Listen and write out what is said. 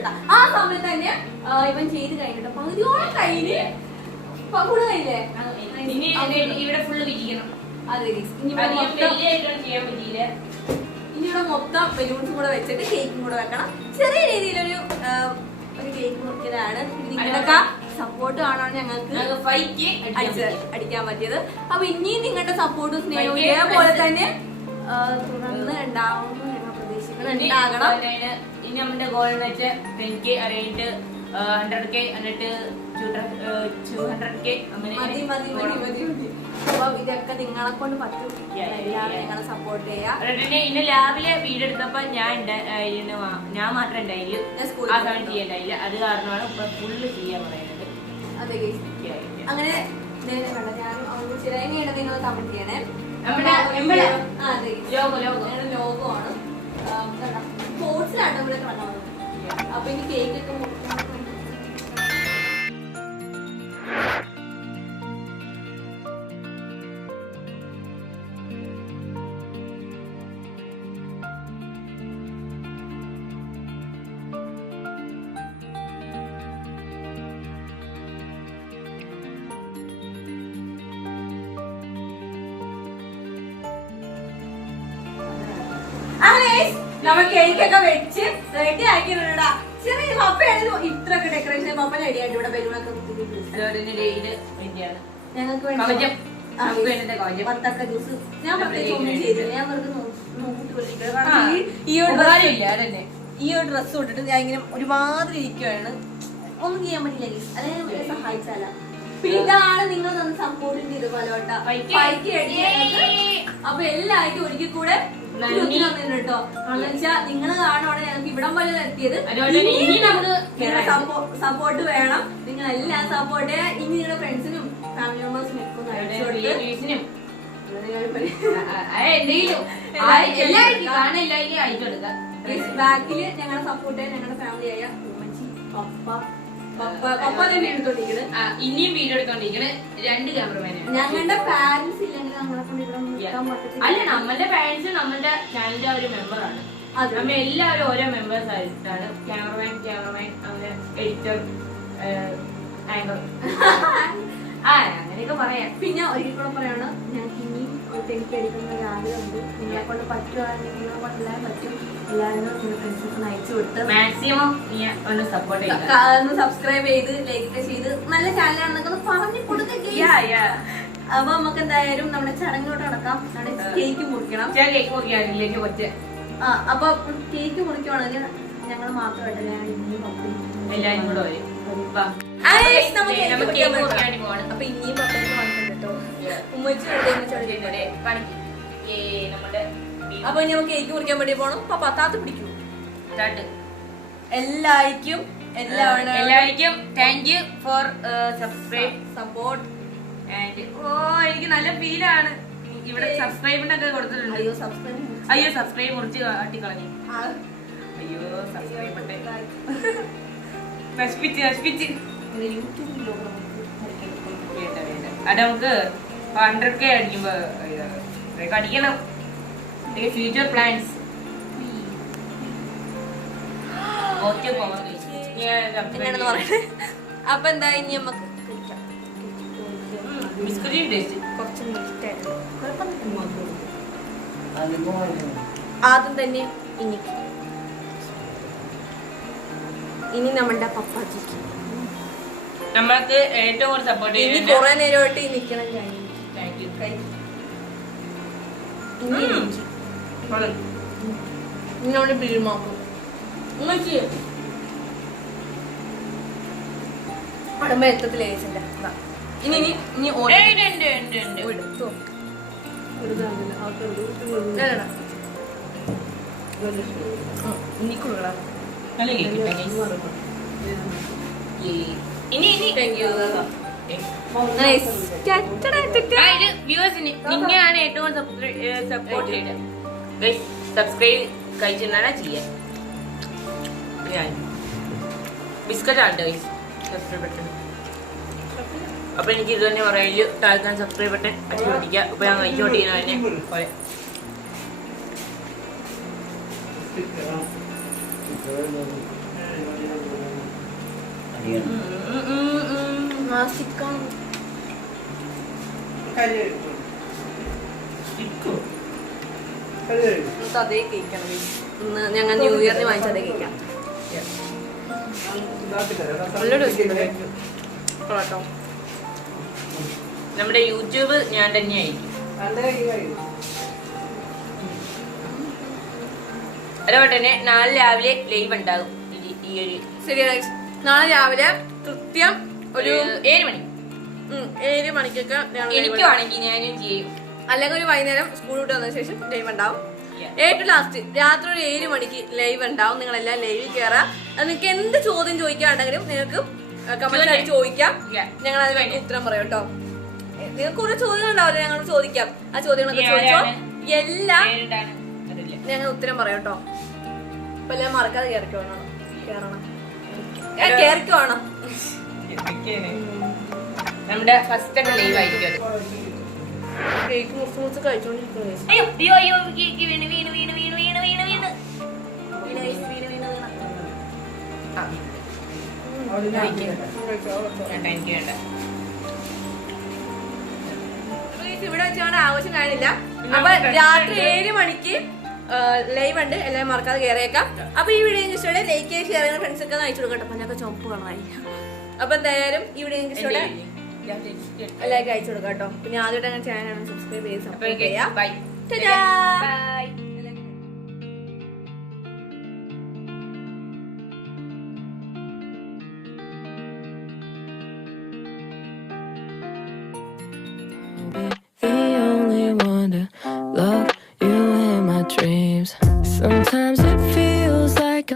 വെച്ചോട്ടാ. ആ സമയത്ത് തന്നെ ഇവൻ ചെയ്ത് കഴിഞ്ഞിട്ട് പകുതിയോളം കഴിഞ്ഞ് കൂടെ കഴിഞ്ഞേ ഇവിടെ ഫുള്ള് വിരിക്കണം. അതെ ഇനിയിവിടെ മൊത്തം ബലൂൺസും കൂടെ വെച്ചിട്ട് കേക്കും കൂടെ വെക്കണം. ചെറിയ രീതിയിലൊരു കേക്ക് മുറിക്കലാണ്. നിങ്ങളൊക്കെ സപ്പോർട്ട് കാണാൻ ഞങ്ങൾക്ക് അടിക്കാൻ പറ്റിയത്. അപ്പൊ ഇനിയും നിങ്ങളുടെ സപ്പോർട്ടും സ്നേഹവും ഇതേപോലെ തന്നെ തുടർന്ന് ഉണ്ടാവുമെന്ന് ഞങ്ങൾ പ്രതീക്ഷിക്കുന്നുണ്ടാകണം. ഇനി നമ്മുടെ ഗോൾ വെച്ച് 10K അറിയിട്ട് 100K എന്നിട്ട് 200K അങ്ങനെ അപ്പൊ ഇതൊക്കെ നിങ്ങളെ കൊണ്ട് പറ്റും. എല്ലാവരും നിങ്ങളെ സപ്പോർട്ട് ചെയ്യാം. ഇന്ന് രാവിലെ വീഡിയോ എടുത്തപ്പോ ഞാൻ മാത്രം ഉണ്ടായില്ല, ആ സമയം ചെയ്യണ്ടായില്ല. അത് കാരണമാണ് ഇപ്പൊ ഫുള്ള് ചെയ്യാൻ പറയുന്നത്. അതെ അങ്ങനെ ശരിയാണ്. നിങ്ങൾ കമന്റ് ചെയ്യണേ. ലോഗോണ് സ്പോർട്സിലാണ് ഇവിടെ കാണാറുള്ളത്. അപ്പൊ ഇനി കേക്കൊക്കെ നമ്മൾ കേക്കൊക്കെ വെച്ച് റെഡി ആക്കിയിട്ടുണ്ടാ. ചെറിയ പപ്പയായിരുന്നു ഇത്രയൊക്കെ ഡെക്കറേഷൻ. പപ്പ റെഡിയായിട്ട് ഇവിടെ ബലൂണൊക്കെ ഞങ്ങൾക്ക് വേണ്ടി പത്തൊക്കെ ജ്യൂസ് ഞാൻ പ്രത്യേകിച്ച് ഒന്നും ചെയ്തില്ല. ഞാൻ വെറുതെ ഈ ഒരു ഡ്രസ്സ് ഇട്ടിട്ട് ഞാൻ ഇങ്ങനെ ഒരുമാതിരി ഇരിക്കുവാണ്. ഒന്നും ചെയ്യാൻ പറ്റില്ല. അല്ലെങ്കിൽ സഹായിച്ചാല. പിന്നെ ഇതാണ് നിങ്ങൾ തന്നെ സപ്പോർട്ട് ചെയ്ത് പലോട്ട അപ്പൊ എല്ലാവർക്കും ഒരിക്കൽ കൂടെ കേട്ടോ. കാരണം വെച്ചാൽ നിങ്ങൾ കാണുവാണെങ്കിൽ ഞങ്ങൾക്ക് ഇവിടം വരെ എത്തിയത്. ഇനി നമുക്ക് സപ്പോർട്ട് വേണം. നിങ്ങൾ എല്ലാം സപ്പോർട്ട് ചെയ്യാൻ. ഇനി നിങ്ങളുടെ ഫ്രണ്ട്സിനും ഫാമിലി മെമ്പേഴ്സിനും ബാക്കില് ഞങ്ങളെ സപ്പോർട്ട് ചെയ്യാൻ ഞങ്ങളുടെ ഫാമിലി ആയ ഉമ്മച്ചി, പപ്പ തന്നെ എടുത്തോണ്ടിരിക്കണ്. ഇനിയും വീഡിയോ എടുത്തോണ്ടിരിക്കണ് 2 ക്യാമറമാൻ. ഞങ്ങളുടെ പാരന്റ്സ് ഇല്ലെങ്കിൽ നമ്മളെ കൊണ്ട് ഇവിടെ നിൽക്കാൻ പറ്റത്തില്ല. അല്ല, നമ്മളുടെ പാരന്റ്സ് നമ്മളുടെ ചാനലിന്റെ ഒരു മെമ്പറാണ്. നമ്മ എല്ലാവരും ഓരോ മെമ്പേഴ്സ് ആയിട്ടാണ്. ക്യാമറമാൻ അങ്ങനെ എഡിറ്റർ, ആങ്കർ, അങ്ങനെയൊക്കെ പറയാം. പിന്നെ ഒരിക്കൽ കൂടെ പറയാണ്, ഞങ്ങൾക്ക് ഇനിയും ടെൻക്ക് അടിക്കുന്ന ഒരു ആഗ്രഹമുണ്ട്. നിങ്ങളെ കൊണ്ട് പറ്റുവാണെങ്കിൽ നിങ്ങളെ കൊണ്ട് എല്ലാവരും പറ്റും. എല്ലാവരും നിങ്ങളുടെ ഫ്രണ്ട്സിന് അയച്ചു കൊടുത്ത് മാക്സിമം ഒന്ന് സപ്പോർട്ട് ഒന്ന് സബ്സ്ക്രൈബ് ചെയ്ത് ലൈക്ക് ചെയ്ത് നല്ല ചാനലാണെന്നൊക്കെ ഒന്ന് പറഞ്ഞു കൊടുക്കുക. അപ്പൊ നമുക്ക് എന്തായാലും നമ്മുടെ ചടങ്ങോട്ട് നടക്കാം. കേക്ക് മുറിക്കണം. കേക്ക് മുറിക്കാറില്ല ഒറ്റ. അപ്പൊ കേക്ക് മുറിക്കുവാണെങ്കിൽ ഞങ്ങൾ മാത്രമായിട്ട് എല്ലാരും കൂടെ വരും. അപ്പൊ ഇനിയും പപ്പയ്ക്ക് വന്നിട്ടുണ്ട് കേട്ടോ. ഉമ്മച്ചോടെ അപ്പൊ ഇനി നമുക്ക് കേക്ക് മുറിക്കാൻ വേണ്ടി പോണം. പപ്പ താത്ത് പിടിക്കൂ. എല്ലാവർക്കും താങ്ക് യു ഫോർ സപ്പോർട്ട്. എനിക്ക് നല്ല ഫീലാണ്. ഇവിടെ സബ്സ്ക്രൈബിനൊക്കെ കൊടുത്തിട്ടുണ്ട്. അയ്യോ സബ്സ്ക്രൈബ് മുറിച്ച് കാട്ടിക്കളഞ്ഞു. അയ്യോ സബ്സ്ക്രൈബ് നശിപ്പിച്ച് അത് നമുക്ക് 100K അടിക്കുമ്പോ അടിക്കണം. ഫ്യൂച്ചർ പ്ലാൻസ് അപ്പൊ എന്താ ഇനി നമുക്ക് ആദ്യം തന്നെ ഇനി നമ്മളുടെ പപ്പാജിക്ക് നമ്മൾക്ക് ഏറ്റവും കൂടുതൽ സപ്പോർട്ട് ചെയ്യുന്നത് കുറെ നേരമായിട്ട് നിക്കണം. ഇനി നമ്മുടെ ബീമാക്കും അടമ്പ എത്തത്തില്ല. ഇനി നിങ്ങളാണ് ഏറ്റവും സപ്പോർട്ട് ചെയ്തത്. സബ്സ്ക്രൈബ് കഴിച്ചാൽ ചെയ്യാൻ ബിസ്ക്കറ്റ് ആണ് സബ്സ്ക്രൈബ് ബട്ടൺ. അപ്പൊ എനിക്ക് ഇത് തന്നെ പറയല് താഴ്ക്കാൻ സബ്സ്ക്രൈബ് ബട്ടൺ അടിച്ചു പിടിക്കുക. അപ്പൊ ഞാൻ കഴിച്ചോട്ട് ചെയ്യുന്ന പോലെ അതേ കേക്കാണ് ഇന്ന് ഞങ്ങൾ ന്യൂ ഇയറിന് വാങ്ങിച്ച അതേ കേക്കാം. നമ്മുടെ യൂട്യൂബ് ഞാൻ തന്നെയായിരിക്കും. അതുപോലെ തന്നെ നാളെ രാവിലെ ലൈവ് ഉണ്ടാകും. ഈ ഒരു ശരി, നാളെ രാവിലെ കൃത്യം ഒരു 7 മണി 7 മണിക്കൊക്കെ എനിക്കുവാണെങ്കിൽ ഞാനും ചെയ്യും. അല്ലെങ്കിൽ ഒരു വൈകുന്നേരം സ്കൂൾ വിട്ട് വന്നതിന് ശേഷം ലൈവ് ഉണ്ടാവും. ഏറ്റവും ലാസ്റ്റ് രാത്രി ഒരു 7 മണിക്ക് ലൈവ് ഉണ്ടാവും. നിങ്ങളെല്ലാം ലൈവിൽ കയറാം. നിങ്ങൾക്ക് എന്ത് ചോദ്യം ചോദിക്കാണ്ടെങ്കിലും നിങ്ങൾക്ക് കമന്റ് ആയിട്ട് ചോദിക്കാം. ഞങ്ങൾ അതിന് വേണ്ടി ഉത്തരം പറയാം കേട്ടോ. നിങ്ങൾക്ക് ഓരോ ചോദ്യങ്ങൾ ഉണ്ടാവില്ല, ഞങ്ങൾ ചോദിക്കാം. ആ ചോദ്യങ്ങളൊക്കെ ചോദിച്ചോ എല്ലാം ഞങ്ങൾ ഉത്തരം പറയാം കേട്ടോ. ഇപ്പൊ എല്ലാം മറക്കാതെ കയറിക്കോണം. നമ്മുടെ ഫസ്റ്റ് ലൈവ് ആയിരിക്കും. കേക്ക് മുറിച്ച് കഴിച്ചോണ്ടിരിക്കുന്നു. ഇവിടെ വെച്ചാണ് ആവശ്യം കാണില്ല. അപ്പൊ രാത്രി 7 മണിക്ക് ലൈവ് ഉണ്ട്. എല്ലാം മറക്കാതെ കയറിയേക്കാം. അപ്പൊ ഈ വീഡിയോ ഇഷ്ടോടെ ലൈക്ക് ചെയ്ത് ഷെയർ ചെയ്യുന്ന ഫ്രണ്ട്സ് ഒക്കെ അയച്ചു കൊടുക്കട്ടെ. അപ്പൊ ഞങ്ങൾക്ക് ചുമപ്പ് കളറായി. അപ്പൊ എന്തായാലും ഈ വീഡിയോ ഇഷ്ടോടെ എല്ലാവർക്കും അയച്ചു കൊടുക്കാം കേട്ടോ. പിന്നെ ആദ്യമായിട്ട് അങ്ങനെ ചാനൽ സബ്സ്ക്രൈബ് ചെയ്ത് സപ്പോർട്ട് ചെയ്യാം. ബൈ.